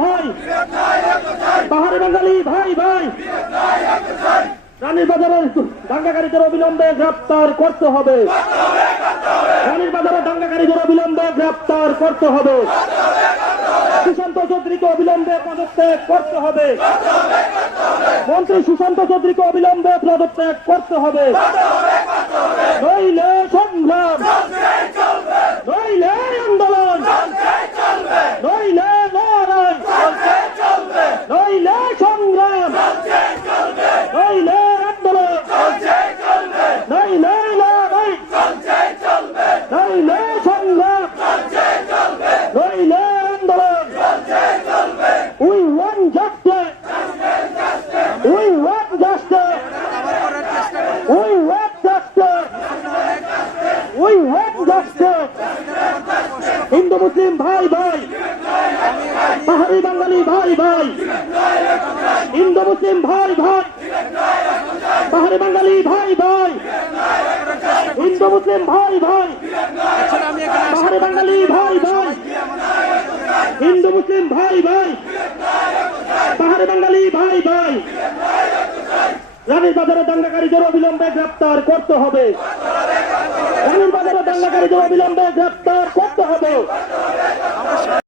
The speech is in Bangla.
ভাই, পাহাড়ি বাঙালি ভাই ভাই, রানীর বাজারের দাঙ্গাকারীদের অবিলম্বে গ্রেপ্তার করতে হবে। রানীর বাজারের দাঙ্গাকারীদের অবিলম্বে গ্রেপ্তার করতে হবে। সুশান্ত চৌধুরীকে অবিলম্বে পদত্যাগ করতে হবে। মন্ত্রী সুশান্ত চৌধুরীকে অবিলম্বে পদত্যাগ করতে হবে। নইলে সংগ্রাম, নইলে আন্দোলন, নইলে লড়াই, নইলে সংগ্রাম, নইলে আন্দোলন, নইলে লড়াই, নইলে সংগ্রাম, নইলে আন্দোলন। We want justice. We want justice. We want justice. We want justice. Hindu মুসলিম ভাই ভাই, পাহাড়ি বাঙালি ভাই ভাই, হিন্দু মুসলিম ভাই ভাই, পাহাড়ি বাঙালি ভাই ভাই, হিন্দু মুসলিম ভাই ভাই, পাহাড়ি বাঙালি ভাই ভাই, হিন্দু মুসলিম ভাই ভাই, পাহাড়ি বাঙালি ভাই ভাই। রানীর বাজারে দাঙ্গাকারীদের অবিলম্বে গ্রেপ্তার করতে হবে। রানীর বাজারে দাঙ্গাকারীদের অবিলম্বে গ্রেপ্তার করতে হবে।